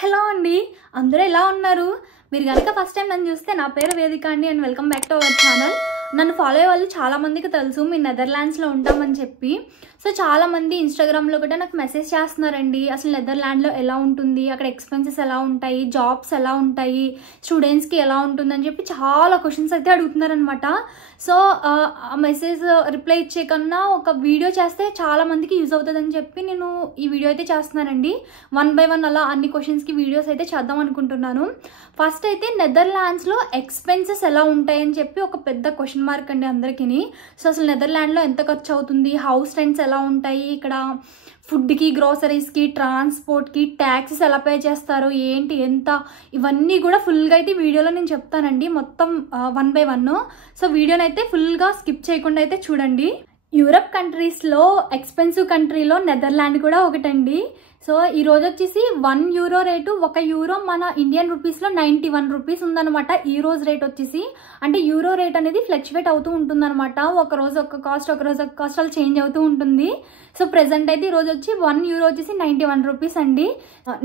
Hello అండి, అందరూ ఎలా ఉన్నారు? మీరు కనుక ఫస్ట్ టైం నన్ను చూస్తే నా పేరు వేదిక అండి and welcome back to our channel. నన్ను ఫాలో అయ్యే వాళ్ళు చాలామందికి తెలుసు మేము నెదర్లాండ్స్లో ఉంటామని చెప్పి. సో చాలామంది ఇన్స్టాగ్రామ్లో కూడా నాకు మెసేజ్ చేస్తున్నారండి, అసలు నెదర్లాండ్లో ఎలా ఉంటుంది, అక్కడ ఎక్స్పెన్సెస్ ఎలా ఉంటాయి, జాబ్స్ ఎలా ఉంటాయి, స్టూడెంట్స్కి ఎలా ఉంటుందని చెప్పి చాలా క్వశ్చన్స్ అయితే అడుగుతున్నారనమాట. సో ఆ మెసేజ్ రిప్లై ఇచ్చే కన్నా ఒక వీడియో చేస్తే చాలామందికి యూజ్ అవుతుందని చెప్పి నేను ఈ వీడియో అయితే చేస్తున్నానండి. 1 by 1 అలా అన్ని క్వశ్చన్స్కి వీడియోస్ అయితే చేద్దాం అనుకుంటున్నాను. ఫస్ట్ అయితే నెదర్లాండ్స్లో ఎక్స్పెన్సెస్ ఎలా ఉంటాయని చెప్పి ఒక పెద్ద క్వశ్చన్ మార్క్ అండి అందరికీ. సో అసలు నెదర్లాండ్లో ఎంత ఖర్చు అవుతుంది, హౌస్ రెంట్స్ ఎలా ఉంటాయి, ఇక్కడ ఫుడ్కి, గ్రోసరీస్కి, ట్రాన్స్పోర్ట్కి, ట్యాక్సెస్ ఎలా పే చేస్తారు, ఏంటి ఎంత, ఇవన్నీ కూడా ఫుల్గా అయితే వీడియోలో నేను చెప్తానండి, మొత్తం 1 by 1. సో వీడియోని అయితే ఫుల్గా స్కిప్ చేయకుండా అయితే చూడండి. యూరప్ కంట్రీస్లో ఎక్స్పెన్సివ్ కంట్రీలో నెదర్లాండ్ కూడా ఒకటండి. సో ఈరోజు వచ్చేసి 1 euro రేటు, 1 euro మన ఇండియన్ రూపీస్లో 91 రూపీస్ ఉందన్నమాట ఈ రోజు రేట్ వచ్చేసి. అంటే యూరో రేట్ అనేది ఫ్లక్చువేట్ అవుతూ ఉంటుందన్నమాట, ఒక రోజు ఒక కాస్ట్, ఒక రోజు ఒక కాస్ట్ అలా చేంజ్ అవుతూ ఉంటుంది. సో ప్రెసెంట్ అయితే ఈరోజు వచ్చి 1 euro వచ్చేసి 91 రూపీస్ అండి.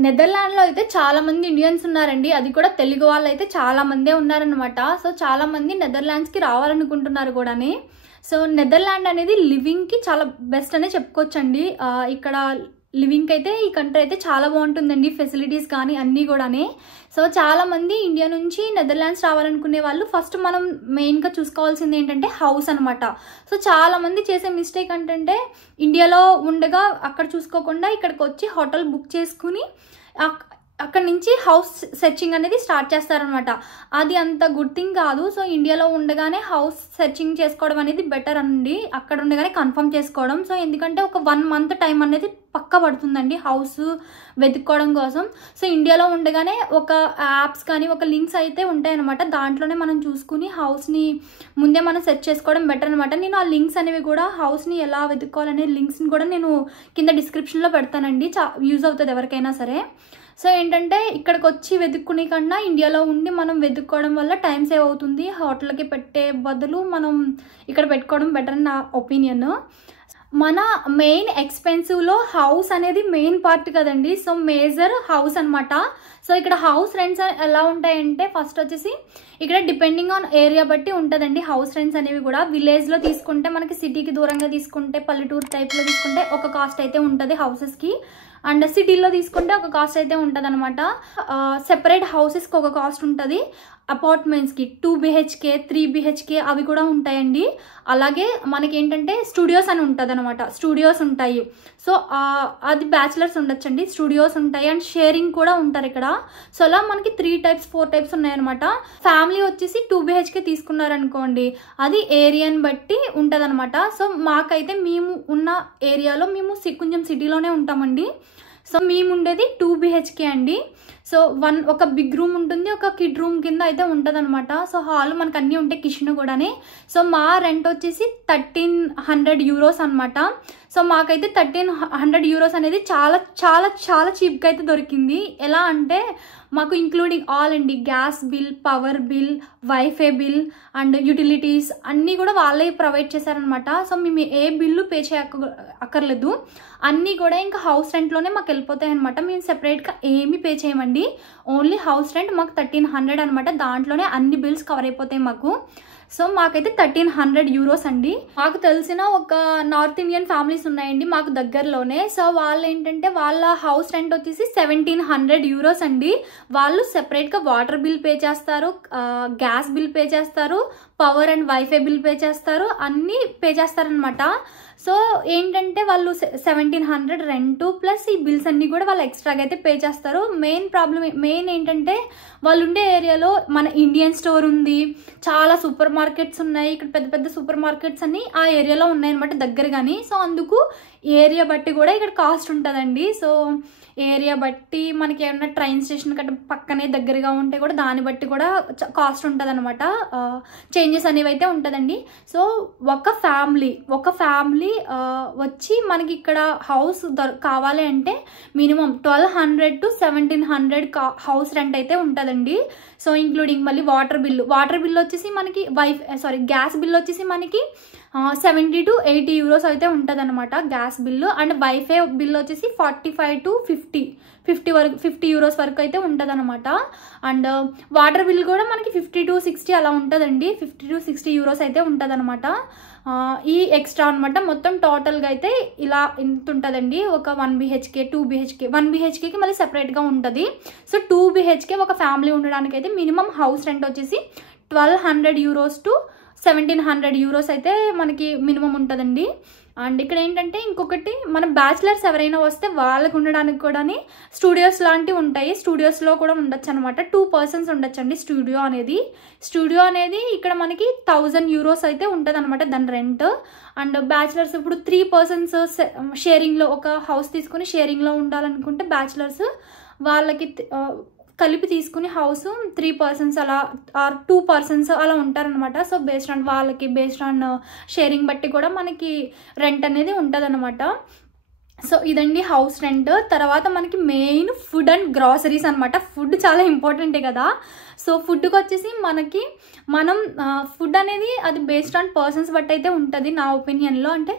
నెదర్లాండ్లో అయితే చాలా మంది ఇండియన్స్ ఉన్నారండి, అది కూడా తెలుగు వాళ్ళు అయితే చాలా మందే ఉన్నారనమాట. సో చాలా మంది నెదర్లాండ్స్కి రావాలనుకుంటున్నారు కూడాని. సో నెదర్లాండ్ అనేది లివింగ్కి చాలా బెస్ట్ అనే చెప్పుకోవచ్చండి. ఇక్కడ లివింగ్కి అయితే ఈ కంట్రీ అయితే చాలా బాగుంటుందండి, ఫెసిలిటీస్ కానీ అన్నీ కూడానే. సో చాలామంది ఇండియా నుంచి నెదర్లాండ్స్ రావాలనుకునే వాళ్ళు ఫస్ట్ మనం మెయిన్గా చూసుకోవాల్సింది ఏంటంటే హౌస్ అనమాట. సో చాలామంది చేసే మిస్టేక్ ఏంటంటే ఇండియాలో ఉండగా అక్కడ చూసుకోకుండా ఇక్కడికి వచ్చి హోటల్ బుక్ చేసుకుని అక్కడ నుంచి హౌస్ సెర్చింగ్ అనేది స్టార్ట్ చేస్తారనమాట. అది అంత గుడ్ థింగ్ కాదు. సో ఇండియాలో ఉండగానే హౌస్ సెర్చింగ్ చేసుకోవడం అనేది బెటర్ అండి, అక్కడ ఉండగానే కన్ఫర్మ్ చేసుకోవడం. సో ఎందుకంటే ఒక 1 month టైం అనేది పక్కా పడుతుందండి హౌస్ వెతుక్కోవడం కోసం. సో ఇండియాలో ఉండగానే ఒక యాప్స్ కానీ ఒక లింక్స్ అయితే ఉంటాయన్నమాట, దాంట్లోనే మనం చూసుకుని హౌస్ని ముందే మనం సెర్చ్ చేసుకోవడం బెటర్ అనమాట. నేను ఆ లింక్స్ అనేవి కూడా హౌస్ని ఎలా వెతుక్కోవాలనే లింక్స్ని కూడా నేను కింద డిస్క్రిప్షన్లో పెడతానండి, యూజ్ అవుతుంది ఎవరికైనా సరే. సో ఏంటంటే ఇక్కడికి వచ్చి వెతుక్కునే కన్నా ఇండియాలో ఉండి మనం వెతుక్కోవడం వల్ల టైం సేవ్ అవుతుంది, హోటల్కి పెట్టే బదులు మనం ఇక్కడ పెట్టుకోవడం బెటర్ అని నా ఒపీనియన్. మన మెయిన్ ఎక్స్పెన్సివ్లో హౌస్ అనేది మెయిన్ పార్ట్ కదండి. సో మేజర్ హౌస్ అనమాట. సో ఇక్కడ హౌస్ రెంట్స్ ఎలా ఉంటాయంటే ఫస్ట్ వచ్చేసి ఇక్కడ డిపెండింగ్ ఆన్ ఏరియా బట్టి ఉంటుందండి హౌస్ రెంట్స్ అనేవి కూడా. విలేజ్లో తీసుకుంటే మనకి సిటీకి దూరంగా తీసుకుంటే, పల్లెటూరు టైప్లో తీసుకుంటే ఒక కాస్ట్ అయితే ఉంటుంది హౌసెస్కి, అండ్ సిటీలో తీసుకుంటే ఒక కాస్ట్ అయితే ఉంటుంది అనమాట. సెపరేట్ హౌసెస్కి ఒక కాస్ట్ ఉంటుంది, అపార్ట్మెంట్స్కి 2 BHK 3 BHK అవి కూడా ఉంటాయండి. అలాగే మనకి ఏంటంటే స్టూడియోస్ అని ఉంటుంది అనమాట, స్టూడియోస్ ఉంటాయి. సో అది బ్యాచిలర్స్ ఉండొచ్చండి, స్టూడియోస్ ఉంటాయి అండ్ షేరింగ్ కూడా ఉంటారు ఇక్కడ. సో అలా మనకి 3 types 4 types ఉన్నాయన్నమాట. ఫ్యామిలీ వచ్చేసి 2 BHK తీసుకున్నారనుకోండి, అది ఏరియాని బట్టి ఉంటుంది అనమాట. సో మాకైతే మేము ఉన్న ఏరియాలో మేము కొంచెం సిటీలోనే ఉంటామండి. సో మేము ఉండేది 2 BHK అండి. సో ఒక బిగ్ రూమ్ ఉంటుంది, ఒక కిడ్ రూమ్ కింద అయితే ఉంటుంది అనమాట. సో హాల్ మనకు అన్నీ ఉంటాయి, కిచెన్ కూడానే. సో మా రెంట్ వచ్చేసి 1300 euros అనమాట. సో మాకైతే 1300 euros అనేది చాలా చాలా చాలా చీప్గా అయితే దొరికింది. ఎలా అంటే మాకు ఇంక్లూడింగ్ ఆల్ అండి, gas bill, power bill, wifi bill and utilities అన్నీ కూడా వాళ్ళే ప్రొవైడ్ చేశారనమాట. సో మేము ఏ బిల్లు పే అక్కర్లేదు, అన్నీ కూడా ఇంకా హౌస్ రెంట్లోనే మాకు వెళ్ళిపోతాయి అనమాట. మేము సెపరేట్గా ఏమీ పే చేయమండి, ఓన్లీ హౌస్ రెంట్ మాకు 1300 అనమాట, దాంట్లోనే అన్ని బిల్స్ కవర్ అయిపోతాయి మాకు. సో మాకైతే 1300 euros అండి. మాకు తెలిసిన ఒక నార్త్ ఇండియన్ ఫ్యామిలీస్ ఉన్నాయండి మాకు దగ్గరలోనే. సో వాళ్ళు ఏంటంటే వాళ్ళ హౌస్ రెంట్ వచ్చేసి 1700 euros అండి. వాళ్ళు సెపరేట్గా వాటర్ బిల్ పే చేస్తారు, గ్యాస్ బిల్ పే చేస్తారు, power and wifi bill pay చేస్తారు, అన్నీ పే చేస్తారనమాట. సో ఏంటంటే వాళ్ళు 1700 రెంటు ప్లస్ ఈ బిల్స్ అన్నీ కూడా వాళ్ళు ఎక్స్ట్రాగా అయితే పే చేస్తారు. మెయిన్ ఏంటంటే వాళ్ళు ఉండే ఏరియాలో మన ఇండియన్ స్టోర్ ఉంది, చాలా సూపర్ మార్కెట్స్ ఉన్నాయి, ఇక్కడ పెద్ద పెద్ద సూపర్ మార్కెట్స్ అన్ని ఆ ఏరియాలో ఉన్నాయన్నమాట దగ్గర కానీ. సో అందుకు ఏరియా బట్టి కూడా ఇక్కడ కాస్ట్ ఉంటుందండి. సో ఏరియా బట్టి మనకి ఏమన్నా ట్రైన్ స్టేషన్ కట్ట పక్కనే దగ్గరగా ఉంటే కూడా దాన్ని బట్టి కూడా కాస్ట్ ఉంటుంది అనమాట, చేంజెస్ అనేవి అయితే ఉంటుందండి. సో ఒక ఫ్యామిలీ వచ్చి మనకి ఇక్కడ హౌస్ కావాలి అంటే మినిమం 1200 to 1700 హౌస్ రెంట్ అయితే ఉంటుందండి. సో ఇంక్లూడింగ్ మళ్ళీ వాటర్ బిల్ వచ్చేసి మనకి గ్యాస్ బిల్ వచ్చేసి మనకి 70 to 80 యూరోస్ అయితే ఉంటుంది అనమాట gas bill. And wifi bill వచ్చేసి 45 to 50 యూరోస్ వరకు అయితే ఉంటుంది అనమాట. అండ్ వాటర్ బిల్ కూడా మనకి 50 to 60 అలా ఉంటుందండి. 50 to 60 యూరోస్ అయితే ఉంటుంది అనమాట. ఈ ఎక్స్ట్రా అనమాట. మొత్తం టోటల్గా అయితే ఇలా ఇంత ఉంటుందండి. ఒక 1 BHK 2 BHK 1 BHKకి మళ్ళీ సెపరేట్గా ఉంటుంది. సో 2 BHK ఒక ఫ్యామిలీ ఉండడానికి అయితే మినిమం హౌస్ రెంట్ వచ్చేసి 1200 యూరోస్ to 1700 యూరోస్ అయితే మనకి మినిమం ఉంటుందండి. అండ్ ఇక్కడ ఏంటంటే ఇంకొకటి, మన బ్యాచిలర్స్ ఎవరైనా వస్తే వాళ్ళకు ఉండడానికి కూడా స్టూడియోస్ లాంటివి ఉంటాయి. స్టూడియోస్లో కూడా ఉండొచ్చు అనమాట. 2 persons ఉండొచ్చు అండి స్టూడియో అనేది ఇక్కడ మనకి 1000 యూరోస్ అయితే ఉంటుంది అనమాట దాని రెంట్. అండ్ బ్యాచిలర్స్ ఇప్పుడు 3 persons షేరింగ్లో ఒక హౌస్ తీసుకుని షేరింగ్లో ఉండాలనుకుంటే బ్యాచిలర్స్ వాళ్ళకి కలిపి తీసుకుని హౌస్ 3 persons అలా ఆర్ 2 persons అలా ఉంటారనమాట. సో బేస్డ్ ఆన్ షేరింగ్ బట్టి కూడా మనకి రెంట్ అనేది ఉంటుంది అనమాట. సో ఇదండి హౌస్ రెంట్. తర్వాత మనకి మెయిన్ ఫుడ్ అండ్ గ్రాసరీస్ అనమాట. ఫుడ్ చాలా ఇంపార్టెంటే కదా. సో ఫుడ్కి వచ్చేసి మనం ఫుడ్ అనేది అది బేస్డ్ ఆన్ పర్సన్స్ బట్టి అయితే ఉంటుంది నా ఒపీనియన్లో. అంటే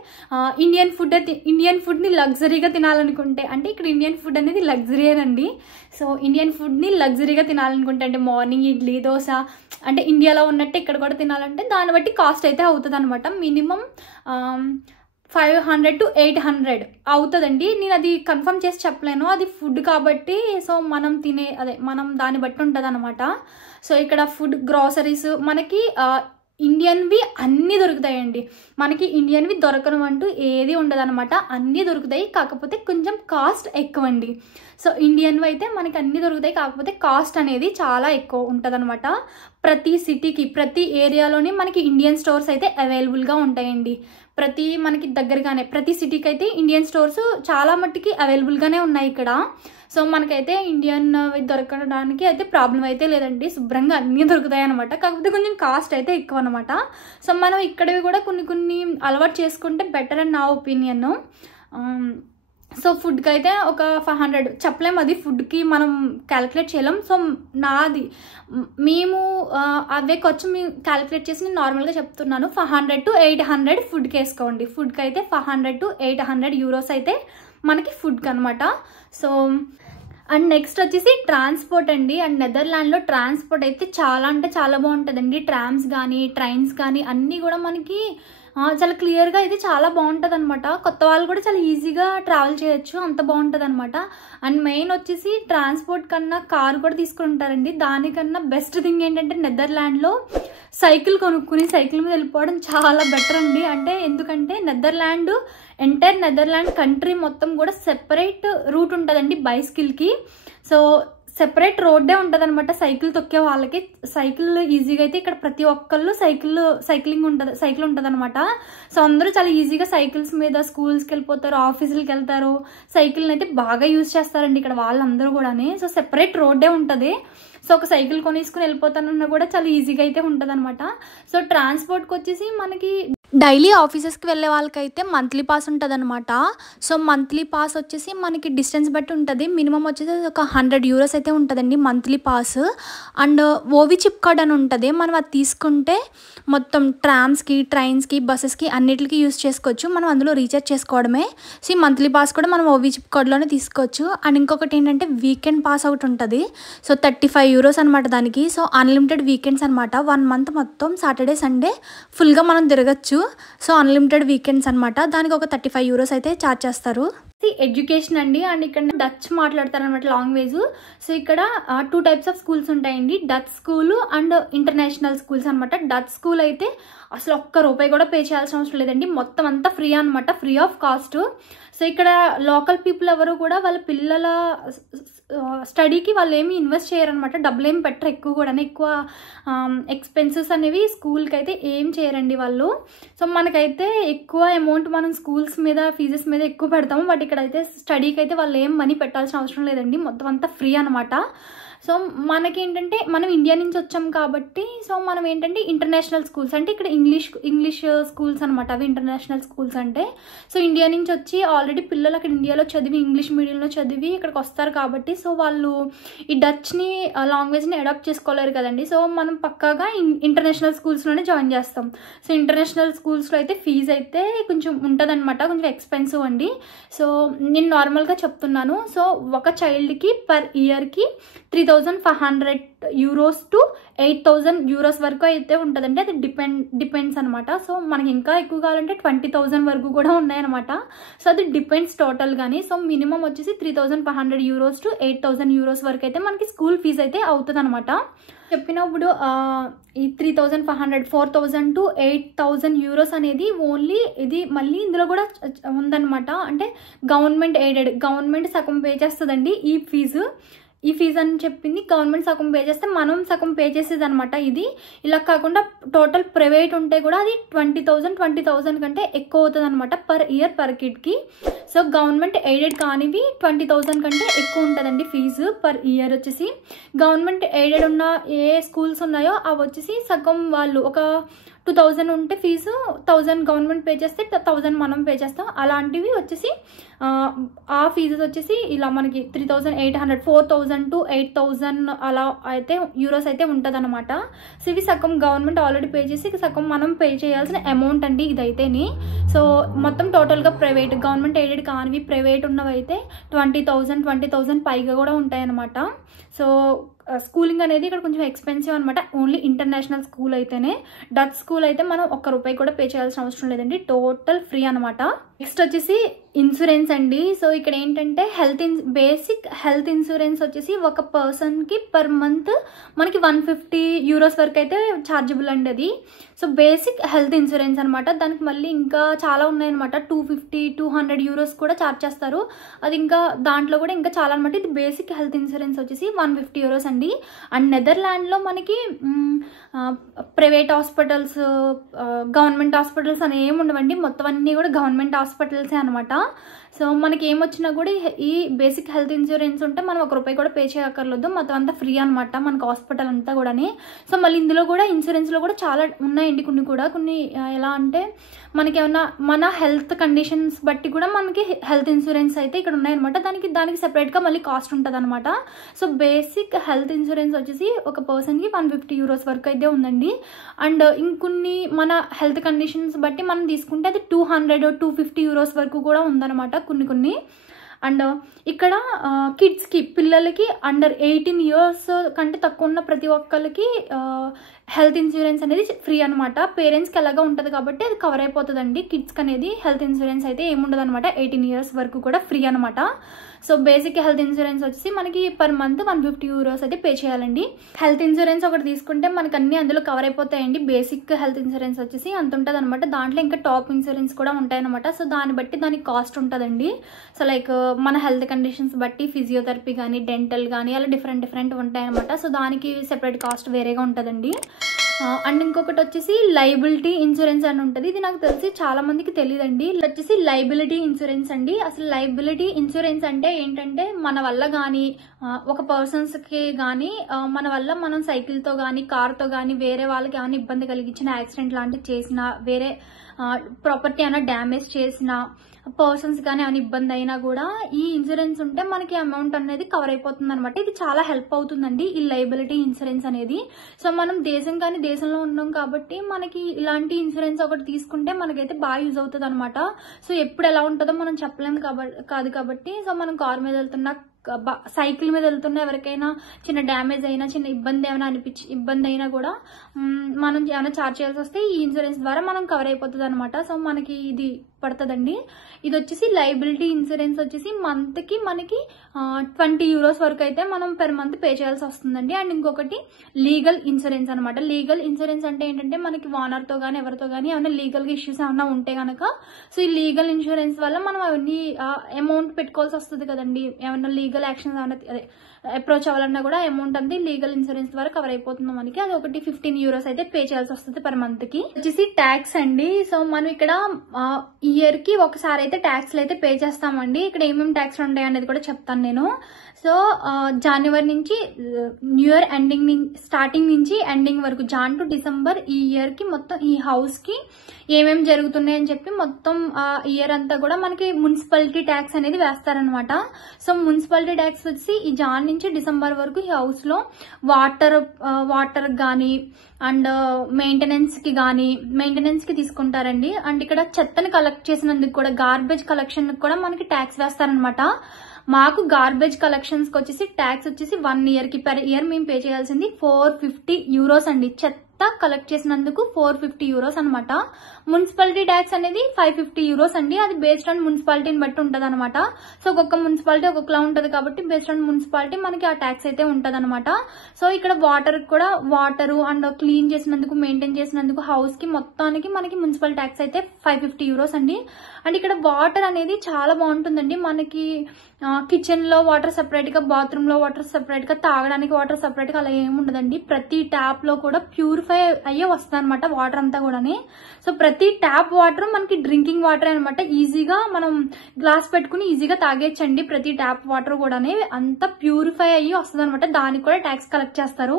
ఇండియన్ ఫుడ్ని లగ్జరీగా తినాలనుకుంటే, అంటే ఇక్కడ ఇండియన్ ఫుడ్ అనేది లగ్జరీ అండి. సో ఇండియన్ ఫుడ్ని లగ్జరీగా తినాలనుకుంటే, అంటే మార్నింగ్ ఇడ్లీ దోశ అంటే ఇండియాలో ఉన్నట్టు ఇక్కడ కూడా తినాలంటే దాన్ని బట్టి కాస్ట్ అయితే అవుతుంది అనమాట. మినిమం 500 to 800 అవుతుందండి. నేను అది కన్ఫర్మ్ చేసి చెప్పలేను, అది ఫుడ్ కాబట్టి. సో మనం దాన్ని బట్టి ఉంటుంది అనమాట. సో ఇక్కడ ఫుడ్ గ్రాసరీస్ మనకి ఇండియన్వి అన్నీ దొరుకుతాయండి. మనకి ఇండియన్వి దొరకడం అంటూ ఏది ఉండదు అనమాట. అన్నీ దొరుకుతాయి, కాకపోతే కొంచెం కాస్ట్ ఎక్కువ అండి. సో ఇండియన్వి అయితే మనకి అన్నీ దొరుకుతాయి, కాకపోతే కాస్ట్ అనేది చాలా ఎక్కువ ఉంటుంది అనమాట. ప్రతి సిటీకి ప్రతి ఏరియాలోని మనకి ఇండియన్ స్టోర్స్ అయితే అవైలబుల్గా ఉంటాయండి. మనకి దగ్గరగానే ప్రతి సిటీకి అయితే ఇండియన్ స్టోర్స్ చాలా మట్టుకి అవైలబుల్గానే ఉన్నాయి ఇక్కడ. సో మనకైతే ఇండియన్ దొరకడానికి అయితే ప్రాబ్లం అయితే లేదండి. శుభ్రంగా అన్నీ దొరుకుతాయి అనమాట. కాకపోతే కొంచెం కాస్ట్ అయితే ఎక్కువ అనమాట. సో మనం ఇక్కడవి కూడా కొన్ని అలవాటు చేసుకుంటే బెటర్ అని నా ఒపీనియన్. సో ఫుడ్కి అయితే ఒక 500 చెప్పలేము, అది ఫుడ్కి మనం క్యాలిక్యులేట్ చేయలేం. సో మేము అవే ఖర్చు మేము క్యాలిక్యులేట్ చేసి నేను నార్మల్గా చెప్తున్నాను. 500 to 800 ఫుడ్కి వేసుకోండి. ఫుడ్కి అయితే 500 to 800 యూరోస్ అయితే మనకి ఫుడ్కి అనమాట. సో అండ్ నెక్స్ట్ వచ్చేసి ట్రాన్స్పోర్ట్ అండి. అండ్ నెదర్లాండ్లో ట్రాన్స్పోర్ట్ అయితే చాలా అంటే చాలా బాగుంటుందండి. ట్రామ్స్ కానీ ట్రైన్స్ కానీ అన్నీ కూడా మనకి చాలా క్లియర్గా అయితే చాలా బాగుంటుంది అనమాట. కొత్త వాళ్ళు కూడా చాలా ఈజీగా ట్రావెల్ చేయొచ్చు, అంత బాగుంటుంది అనమాట. అండ్ మెయిన్ వచ్చేసి ట్రాన్స్పోర్ట్ కన్నా కార్ కూడా తీసుకుని ఉంటారండి. దానికన్నా బెస్ట్ థింగ్ ఏంటంటే నెదర్లాండ్లో సైకిల్ కొనుక్కుని సైకిల్ మీద వెళ్ళిపోవడం చాలా బెటర్ అండి. ఎందుకంటే ఎంటైర్ నెదర్లాండ్ కంట్రీ మొత్తం కూడా సెపరేట్ రూట్ ఉంటుందండి బైసికిల్కి. సో సెపరేట్ రోడ్డే ఉంటుంది అనమాట సైకిల్ తొక్కే వాళ్ళకి. సైకిల్ ఈజీగా అయితే ఇక్కడ ప్రతి ఒక్కళ్ళు సైకిల్ ఉంటుంది అనమాట. సో అందరూ చాలా ఈజీగా సైకిల్స్ మీద స్కూల్స్కి వెళ్ళిపోతారు, ఆఫీసులకి వెళ్తారు. సైకిల్ని అయితే బాగా యూజ్ చేస్తారండి ఇక్కడ వాళ్ళందరూ కూడా. సో సెపరేట్ రోడ్డే ఉంటుంది. సో ఒక సైకిల్ కొనేసుకుని వెళ్ళిపోతానన్నా కూడా చాలా ఈజీగా అయితే ఉంటుంది అనమాట. సో ట్రాన్స్పోర్ట్కి వచ్చేసి మనకి డైలీ ఆఫీసెస్కి వెళ్ళే వాళ్ళకైతే మంత్లీ పాస్ ఉంటుంది అనమాట. సో మంత్లీ పాస్ వచ్చేసి మనకి డిస్టెన్స్ బట్టి ఉంటుంది. మినిమం వచ్చేసి ఒక 100 యూరోస్ అయితే ఉంటుందండి monthly pass. And OV chip card అని ఉంటుంది. మనం అది తీసుకుంటే మొత్తం ట్రామ్స్కి ట్రైన్స్కి బస్సెస్కి అన్నిటికీ యూజ్ చేసుకోవచ్చు. మనం అందులో రీఛార్జ్ చేసుకోవడమే. సో ఈ మంత్లీ పాస్ కూడా మనం ఓవి చిప్ కార్డ్లోనే తీసుకోవచ్చు. అండ్ ఇంకొకటి ఏంటంటే వీకెండ్ పాస్ అవుట్ ఉంటుంది. సో 35 యూరోస్ అనమాట దానికి. సో అన్లిమిటెడ్ వీకెండ్స్ అనమాట. 1 మంత్ మొత్తం సాటర్డే సండే ఫుల్గా మనం తిరగచ్చు. సో అన్లిమిటెడ్ వీకెండ్స్ అనమాట. దానికి ఒక 35 యూరోస్ అయితే ఛార్జ్ చేస్తారు. ఎడ్యుకేషన్ అండి. అండ్ ఇక్కడ డచ్ మాట్లాడతారు అనమాట, లాంగ్వేజ్. సో ఇక్కడ 2 types ఆఫ్ స్కూల్స్ ఉంటాయండి. Dutch school and international schools అనమాట. డచ్ స్కూల్ అయితే అసలు ₹1 కూడా పే చేయాల్సిన అవసరం లేదండి. మొత్తం అంతా ఫ్రీ అనమాట, ఫ్రీ ఆఫ్ కాస్ట్. సో ఇక్కడ లోకల్ పీపుల్ ఎవరు కూడా వాళ్ళ పిల్లల స్టడీకి వాళ్ళు ఏమి ఇన్వెస్ట్ చేయరనమాట. డబ్బులు ఏమి పెట్టరు ఎక్కువ కూడా. ఎక్కువ ఎక్స్పెన్సెస్ అనేవి స్కూల్కి అయితే ఏం చేయరండి వాళ్ళు. సో మనకైతే ఎక్కువ అమౌంట్ మనం స్కూల్స్ మీద ఫీజెస్ మీద ఎక్కువ పెడతాము. బట్ ఇక్కడైతే స్టడీకి అయితే వాళ్ళు ఏం మనీ పెట్టాల్సిన అవసరం లేదండి. మొత్తం అంతా ఫ్రీ అనమాట. సో మనకేంటంటే మనం ఇండియా నుంచి వచ్చాం కాబట్టి సో మనం ఏంటంటే ఇంటర్నేషనల్ స్కూల్స్ అంటే ఇక్కడ ఇంగ్లీష్ స్కూల్స్ అనమాట. అవి ఇంటర్నేషనల్ స్కూల్స్ అంటే సో ఇండియా నుంచి వచ్చి ఆల్రెడీ పిల్లలు అక్కడ ఇండియాలో చదివి ఇంగ్లీష్ మీడియంలో చదివి ఇక్కడికి వస్తారు కాబట్టి సో వాళ్ళు ఈ డచ్ని లాంగ్వేజ్ని అడాప్ట్ చేసుకోలేరు కదండి. సో మనం పక్కాగా ఇంటర్నేషనల్ స్కూల్స్లోనే జాయిన్ చేస్తాం. సో ఇంటర్నేషనల్ స్కూల్స్లో అయితే ఫీజు అయితే కొంచెం ఉంటుందన్నమాట, కొంచెం ఎక్స్పెన్సివ్ అండి. సో నేను నార్మల్గా చెప్తున్నాను. సో ఒక చైల్డ్కి పర్ ఇయర్కి 3,500 euros to 8,000 euros వరకు అయితే ఉంటుందండి. అది డిపెండ్స్ అనమాట. సో మనకి ఇంకా ఎక్కువ కావాలంటే 20,000 వరకు కూడా ఉన్నాయన్నమాట. సో అది డిపెండ్స్ టోటల్ కానీ. సో మినిమం వచ్చేసి 3,500 euros to 8,000 euros వరకు అయితే మనకి స్కూల్ ఫీజు అయితే అవుతుంది అనమాట. చెప్పినప్పుడు ఈ 3,500 4,000 to 8,000 euros అనేది ఓన్లీ ఇది మళ్ళీ ఇందులో కూడా ఉందన్నమాట. అంటే గవర్నమెంట్ సగం పే చేస్తుందండి ఈ ఫీజు అని చెప్పింది. గవర్నమెంట్ సగం పే చేస్తే మనం సగం పే చేసేది అనమాట. ఇది ఇలా కాకుండా టోటల్ ప్రైవేట్ ఉంటే కూడా అది 20,000 కంటే ఎక్కువ అవుతుంది అనమాట పర్ ఇయర్ పర్ కిడ్కి. సో గవర్నమెంట్ ఎయిడెడ్ కానివి 20,000 కంటే ఎక్కువ ఉంటుందండి ఫీజు పర్ ఇయర్ వచ్చేసి. గవర్నమెంట్ ఎయిడెడ్ ఉన్న ఏ స్కూల్స్ ఉన్నాయో అవి వచ్చేసి సగం వాళ్ళు ఒక 2,000 ఉంటే ఫీజు 1,000 గవర్నమెంట్ పే చేస్తే 1,000 మనం పే చేస్తాం. అలాంటివి వచ్చేసి ఆ ఫీజు వచ్చేసి ఇలా మనకి 3,800 4,000 to 8,000 అలా అయితే యూరోస్ అయితే ఉంటుంది అనమాట. సో ఇవి సగం గవర్నమెంట్ ఆల్రెడీ పే చేసి సగం మనం పే చేయాల్సిన అమౌంట్ అండి ఇదైతేని. సో మొత్తం టోటల్గా ప్రైవేట్ గవర్నమెంట్ ఎయిడెడ్ కానివి ప్రైవేట్ ఉన్నవి అయితే 20,000 పైగా కూడా ఉంటాయన్నమాట. సో స్కూలింగ్ అనేది ఇక్కడ కొంచెం ఎక్స్పెన్సివ్ అనమాట. ఓన్లీ ఇంటర్నేషనల్ స్కూల్ అయితేనే. డచ్ స్కూల్ అయితే మనం ₹1 కూడా పే చేయాల్సిన అవసరం లేదండి, టోటల్ ఫ్రీ అనమాట. నెక్స్ట్ వచ్చేసి ఇన్సూరెన్స్ అండి. సో ఇక్కడ ఏంటంటే బేసిక్ హెల్త్ ఇన్సూరెన్స్ వచ్చేసి ఒక పర్సన్కి పర్ మంత్ మనకి 150 euros వరకు అయితే ఛార్జబుల్ అండి అది. సో బేసిక్ హెల్త్ ఇన్సూరెన్స్ అనమాట. దానికి మళ్ళీ ఇంకా చాలా ఉన్నాయన్నమాట. 250-200 euros కూడా ఛార్జ్ చేస్తారు. అది ఇంకా దాంట్లో కూడా ఇంకా చాలా అనమాట. ఇది బేసిక్ హెల్త్ ఇన్సూరెన్స్ వచ్చేసి 150 euros అండి. అండ్ నెదర్లాండ్లో మనకి ప్రైవేట్ హాస్పిటల్స్ గవర్నమెంట్ హాస్పిటల్స్ అని ఏమి ఉండవండి, మొత్తం అన్నీ కూడా గవర్నమెంట్ హాస్పిటల్సే అనమాట. సో మనకి ఏమొచ్చినా కూడా ఈ బేసిక్ హెల్త్ ఇన్సూరెన్స్ ఉంటే మనం ₹1 కూడా పే చేయక్కర్లేదు, మొత్తం అంతా ఫ్రీ అనమాట మనకు హాస్పిటల్ అంతా కూడా. సో మళ్ళీ ఇందులో కూడా ఇన్సూరెన్స్లో కూడా చాలా ఉన్నాయండి. కొన్ని ఎలా అంటే మనకి ఏమన్నా మన హెల్త్ కండిషన్స్ బట్టి కూడా మనకి హెల్త్ ఇన్సూరెన్స్ అయితే ఇక్కడ ఉన్నాయన్నమాట. దానికి సెపరేట్గా మళ్ళీ కాస్ట్ ఉంటుంది అనమాట. సో బేసిక్ హెల్త్ ఇన్సూరెన్స్ వచ్చేసి ఒక పర్సన్కి 150 euros వరకు అయితే ఉందండి. అండ్ ఇంకొన్ని మన హెల్త్ కండిషన్స్ బట్టి మనం తీసుకుంటే అది 200-250 euros వరకు కూడా ఉందన్నమాట కొన్ని. అండ్ ఇక్కడ కిడ్స్కి పిల్లలకి అండర్ 18 years కంటే తక్కువ ఉన్న ప్రతి ఒక్కరికి హెల్త్ ఇన్సూరెన్స్ అనేది ఫ్రీ అనమాట. పేరెంట్స్కి ఎలాగా ఉంటుంది కాబట్టి అది కవర్ అయిపోతుందండి. కిడ్స్కి అనేది హెల్త్ ఇన్సూరెన్స్ అయితే ఏముండదు అనమాట. 18 years వరకు కూడా ఫ్రీ అనమాట. సో బేసిక్ హెల్త్ ఇన్సూరెన్స్ వచ్చేసి మనకి పర్ మంత్ 150 euros అయితే పే చేయాలండి. హెల్త్ ఇన్సూరెన్స్ ఒకటి తీసుకుంటే మనకి అన్ని అందులో కవర్ అయిపోతాయండి. బేసిక్ హెల్త్ ఇన్సూరెన్స్ వచ్చేసి అంత ఉంటుంది అనమాట. దాంట్లో ఇంకా టాప్ ఇన్సూరెన్స్ కూడా ఉంటాయన్నమాట. సో దాన్ని బట్టి దానికి కాస్ట్ ఉంటుందండి. సో లైక్ మన హెల్త్ కండిషన్స్ బట్టి ఫిజియోథెరపీ కానీ డెంటల్ కానీ అలా డిఫరెంట్ ఉంటాయన్నమాట. సో దానికి సెపరేట్ కాస్ట్ వేరేగా ఉంటుందండి. అండ్ ఇంకొకటి వచ్చేసి లైబిలిటీ ఇన్సూరెన్స్ అని ఉంటుంది. ఇది నాకు తెలిసి చాలా మందికి తెలియదండి. ఇది వచ్చేసి లైబిలిటీ ఇన్సూరెన్స్ అండి. అసలు లైబిలిటీ ఇన్సూరెన్స్ అంటే ఏంటంటే మన వల్ల కానీ ఒక పర్సన్స్కి కానీ మన వల్ల మనం సైకిల్తో కానీ కార్తో కానీ వేరే వాళ్ళకి ఏమైనా ఇబ్బంది కలిగించిన యాక్సిడెంట్ లాంటివి చేసిన వేరే ప్రాపర్టీ ఏమైనా డ్యామేజ్ చేసిన పర్సన్స్ కానీ ఏమైనా ఇబ్బంది అయినా కూడా ఈ ఇన్సూరెన్స్ ఉంటే మనకి అమౌంట్ అనేది కవర్ అయిపోతుంది అనమాట. ఇది చాలా హెల్ప్ అవుతుందండి ఈ లైబిలిటీ ఇన్సూరెన్స్ అనేది. సో మనం దేశంలో ఉన్నాం కాబట్టి మనకి ఇలాంటి ఇన్సూరెన్స్ ఒకటి తీసుకుంటే మనకైతే బాగా యూజ్ అవుతుంది అనమాట. సో ఎప్పుడు ఎలా ఉంటుందో మనం చెప్పలేము కాదు కాబట్టి సో మనం కార్ మీద వెళ్తున్నా సైకిల్ మీద వెళ్తున్నా ఎవరికైనా చిన్న డ్యామేజ్ అయినా చిన్న ఇబ్బంది అయినా కూడా మనం ఏమైనా ఛార్జ్ చేయాల్సి వస్తే ఈ ఇన్సూరెన్స్ ద్వారా మనం కవర్ అయిపోతుంది అనమాట. సో మనకి ఇది పడుతుందండి. ఇది వచ్చేసి లైబిలిటీ ఇన్సూరెన్స్ వచ్చేసి మంత్కి మనకి 20 euros వరకు అయితే మనం పెర్ మంత్ పే చేయాల్సి వస్తుందండి. అండ్ ఇంకొకటి లీగల్ ఇన్సూరెన్స్ అనమాట. లీగల్ ఇన్సూరెన్స్ అంటే ఏంటంటే మనకి ఓనర్తో కానీ ఎవరితో కానీ ఏమైనా లీగల్గా ఇష్యూస్ ఏమైనా ఉంటే కనుక సో ఈ లీగల్ ఇన్సూరెన్స్ వల్ల మనం అవన్నీ అమౌంట్ పెట్టుకోవాల్సి వస్తుంది కదండి. ఏమైనా లీగల్ యాక్షన్స్ ఏమైనా అప్రోచ్ అవ్వాలన్నా కూడా అమౌంట్ అంతే లీగల్ ఇన్సూరెన్స్ ద్వారా కవర్ అయిపోతుంది మనకి. అది ఒకటి 15 euros అయితే పే చేయాల్సి వస్తుంది పర్ మంత్ కి. వచ్చేసి ట్యాక్స్ అండి. సో మనం ఇక్కడ ఇయర్ కి ఒకసారి అయితే ట్యాక్స్లు అయితే పే చేస్తామండి. ఇక్కడ ఏమేమి ట్యాక్స్ ఉంటాయి అనేది కూడా చెప్తాను నేను. సో జనవరి నుంచి న్యూ ఇయర్ స్టార్టింగ్ నుంచి ఎండింగ్ వరకు జాన్ టు డిసెంబర్ ఈ ఇయర్కి మొత్తం ఈ హౌస్కి ఏమేమి జరుగుతున్నాయని చెప్పి మొత్తం ఇయర్ అంతా కూడా మనకి మున్సిపాలిటీ ట్యాక్స్ అనేది వేస్తారనమాట. సో మున్సిపాలిటీ ట్యాక్స్ వచ్చి ఈ జాన్ నుంచి డిసెంబర్ వరకు ఈ హౌస్లో వాటర్ కానీ అండ్ మెయింటెనెన్స్ కి తీసుకుంటారండి. అండ్ ఇక్కడ చెత్తని కలెక్ట్ చేసినందుకు కూడా గార్బేజ్ కలెక్షన్ కూడా మనకి ట్యాక్స్ వేస్తారనమాట. మాకు గార్బేజ్ కలెక్షన్స్ కి వచ్చేసి ట్యాక్స్ వచ్చేసి 1 year కి per year మేము పే చేయాల్సింది €450 అండి. చెత్త కలెక్ట్ చేసినందుకు €450 అనమాట. మున్సిపాలిటీ ట్యాక్స్ అనేది €550 అండి. అది బేస్డ్ ఆన్ మున్సిపాలిటీని బట్టి ఉంటది అనమాట. సో ఒక్కొక్క మున్సిపాలిటీ ఒక్కొక్కలా ఉంటది కాబట్టి బేస్డ్ ఆన్ మున్సిపాలిటీ మనకి ఆ ట్యాక్స్ అయితే ఉంటది అనమాట. సో ఇక్కడ వాటర్ అండ్ క్లీన్ చేసినందుకు మెయింటైన్ చేసినందుకు హౌస్ కి మొత్తానికి మనకి మున్సిపల్ ట్యాక్స్ అయితే €550 అండి. అండ్ ఇక్కడ వాటర్ అనేది చాలా బాగుంటుందండి. మనకి కిచెన్ లో వాటర్ సెపరేట్ గా, బాత్రూమ్ లో వాటర్ సెపరేట్ గా, తాగడానికి వాటర్ సెపరేట్ గా అలా ఏముండదండి. ప్రతి ట్యాప్ లో కూడా ప్యూరిఫై అయ్యే వస్తుంది అనమాట వాటర్ అంతా కూడా. సో ప్రతి ట్యాప్ వాటర్ మనకి డ్రింకింగ్ వాటర్ అనమాట. ఈజీగా మనం గ్లాస్ పెట్టుకుని ఈజీగా తాగేయచ్చండి. ప్రతి ట్యాప్ వాటర్ కూడా అంత ప్యూరిఫై అయ్యి వస్తుంది అనమాట. దానికి కూడా ట్యాక్స్ కలెక్ట్ చేస్తారు.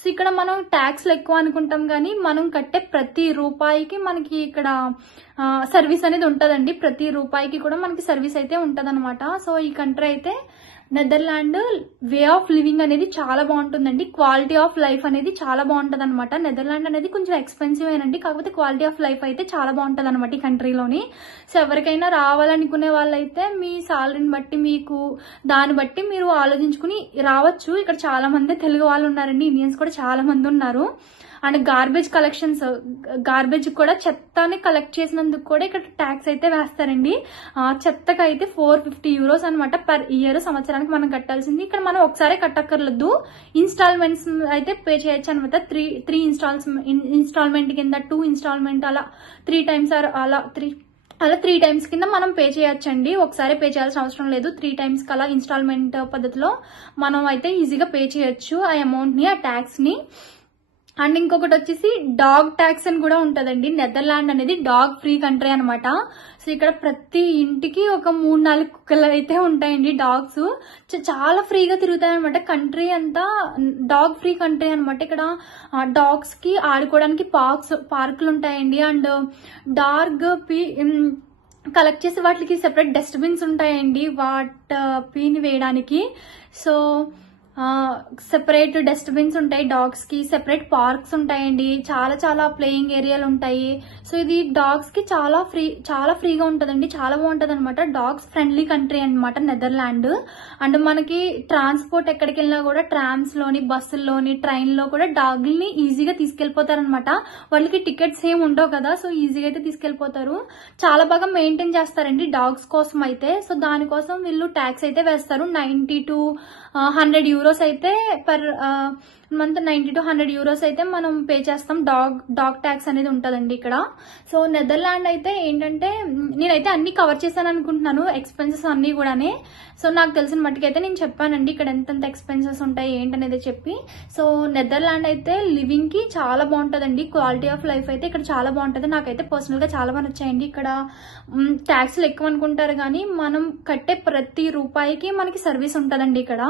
సో ఇక్కడ మనం ట్యాక్స్లు ఎక్కువ అనుకుంటాం కానీ మనం కట్టే ప్రతి రూపాయికి మనకి ఇక్కడ సర్వీస్ అనేది ఉంటదండి. ప్రతి రూపాయికి కూడా మనకి సర్వీస్ అయితే ఉంటదన్నమాట. సో ఈ కంట్రీ అయితే నెదర్లాండ్ వే ఆఫ్ లివింగ్ అనేది చాలా బాగుంటుందండి. క్వాలిటీ ఆఫ్ లైఫ్ అనేది చాలా బాగుంటది అనమాట. నెదర్లాండ్ అనేది కొంచెం ఎక్స్పెన్సివ్ ఏనండి, కాకపోతే క్వాలిటీ ఆఫ్ లైఫ్ అయితే చాలా బాగుంటది అనమాట ఈ కంట్రీలోని. సో ఎవరికైనా రావాలనుకునే వాళ్ళైతే మీ సాలరీని బట్టి మీకు దాన్ని బట్టి మీరు ఆలోచించుకుని రావచ్చు. ఇక్కడ చాలా మంది తెలుగు వాళ్ళు ఉన్నారండి, ఇండియన్స్ కూడా చాలా మంది ఉన్నారు. అండ్ గార్బేజ్ కూడా చెత్తని కలెక్ట్ చేసినందుకు కూడా ఇక్కడ ట్యాక్స్ అయితే వేస్తారండి. చెత్తకి అయితే €450 అనమాట పర్ ఇయర్, సంవత్సరానికి మనం కట్టాల్సింది. ఇక్కడ మనం ఒకసారి కట్టక్కర్లేదు, ఇన్స్టాల్మెంట్స్ అయితే పే చేయొచ్చు అనమాట. త్రీ ఇన్స్టాల్మెంట్ కింద 2 ఇన్స్టాల్మెంట్ అలా 3 times అలా 3 times కింద మనం పే చేయొచ్చండి. ఒకసారి పే చేయాల్సిన అవసరం లేదు. 3 times అలా ఇన్స్టాల్మెంట్ పద్ధతిలో మనం అయితే ఈజీగా పే చేయొచ్చు ఆ అమౌంట్ ని, ఆ ట్యాక్స్ ని. అండ్ ఇంకొకటి వచ్చేసి డాగ్ ట్యాక్స్ అని కూడా ఉంటదండి. నెదర్లాండ్ అనేది డాగ్ ఫ్రీ కంట్రీ అనమాట. సో ఇక్కడ ప్రతి ఇంటికి ఒక 3-4 కుక్కలు అయితే ఉంటాయండి, డాగ్స్. చాలా ఫ్రీగా తిరుగుతాయి అనమాట. కంట్రీ అంతా డాగ్ ఫ్రీ కంట్రీ అనమాట. ఇక్కడ డాగ్స్ కి ఆడుకోవడానికి పార్కులు ఉంటాయండి. అండ్ డాగ్ కలెక్ట్ చేసి వాటికి సెపరేట్ డస్ట్బిన్స్ ఉంటాయండి పీని వేయడానికి. సో సెపరేట్ డస్ట్బిన్స్ ఉంటాయి డాగ్స్ కి, సెపరేట్ పార్క్స్ ఉంటాయండి, చాలా ప్లేయింగ్ ఏరియాలు ఉంటాయి. సో ఇది డాగ్స్ కి చాలా ఫ్రీగా ఉంటదండి, చాలా బాగుంటది అనమాట. డాగ్స్ ఫ్రెండ్లీ కంట్రీ అనమాట నెదర్లాండ్. అండ్ మనకి ట్రాన్స్పోర్ట్ ఎక్కడికి వెళ్ళినా కూడా ట్రామ్స్ లోని, బస్సుల్లోని, ట్రైన్ లో కూడా డాగ్ని ఈజీగా తీసుకెళ్లిపోతారనమాట. వాళ్ళకి టికెట్స్ ఏమి ఉండవు కదా, సో ఈజీగా అయితే తీసుకెళ్లిపోతారు. చాలా బాగా మెయింటైన్ చేస్తారండి డాగ్స్ కోసం అయితే. సో దానికోసం వీళ్ళు ట్యాక్స్ అయితే వేస్తారు. 90 to 100 euros అయితే పర్ మంత్, 90 to 100 euros అయితే మనం పే చేస్తాం. డాగ్ ట్యాక్స్ అనేది ఉంటదండి ఇక్కడ. సో నెదర్లాండ్ అయితే ఏంటంటే నేనైతే అన్ని కవర్ చేశాను అనుకుంటున్నాను, ఎక్స్పెన్సెస్ అన్ని కూడానే. సో నాకు తెలిసిన మట్టుకైతే నేను చెప్పానండి ఇక్కడ ఎంతెంత ఎక్స్పెన్సెస్ ఉంటాయి ఏంటనేది చెప్పి. సో నెదర్లాండ్ అయితే లివింగ్ కి చాలా బాగుంటదండి. క్వాలిటీ ఆఫ్ లైఫ్ అయితే ఇక్కడ చాలా బాగుంటది. నాకైతే పర్సనల్ గా చాలా బాగా నచ్చాయండి. ఇక్కడ ట్యాక్స్లు ఎక్కువ అనుకుంటారు కానీ మనం కట్టే ప్రతి రూపాయికి మనకి సర్వీస్ ఉంటదండి. ఇక్కడ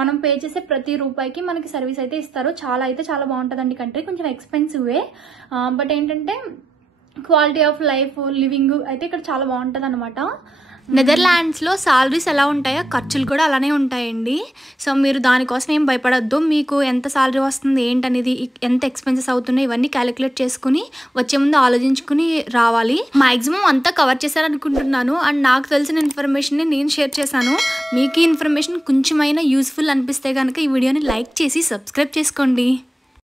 మనం పే చేసే ప్రతి రూపాయికి మనకి సర్వీస్ అయితే ఇస్తారు. చాలా బాగుంటదండి కంట్రీ. కొంచెం ఎక్స్పెన్సివే, బట్ ఏంటంటే క్వాలిటీ ఆఫ్ లైఫ్, లివింగ్ అయితే ఇక్కడ చాలా బాగుంటది అనమాట. నెదర్లాండ్స్లో సాలరీస్ ఎలా ఉంటాయో ఖర్చులు కూడా అలానే ఉంటాయండి. సో మీరు దానికోసం ఏం భయపడద్దు. మీకు ఎంత సాలరీ వస్తుంది ఏంటనేది, ఎంత ఎక్స్పెన్సెస్ అవుతున్నాయి ఇవన్నీ క్యాలిక్యులేట్ చేసుకుని వచ్చే ముందు ఆలోచించుకుని రావాలి. మ్యాక్సిమం అంతా కవర్ చేశారనుకుంటున్నాను. అండ్ నాకు తెలిసిన ఇన్ఫర్మేషన్ని నేను షేర్ చేశాను. మీకు ఈ ఇన్ఫర్మేషన్ కొంచెమైనా యూస్ఫుల్ అనిపిస్తే కనుక ఈ వీడియోని లైక్ చేసి సబ్స్క్రైబ్ చేసుకోండి.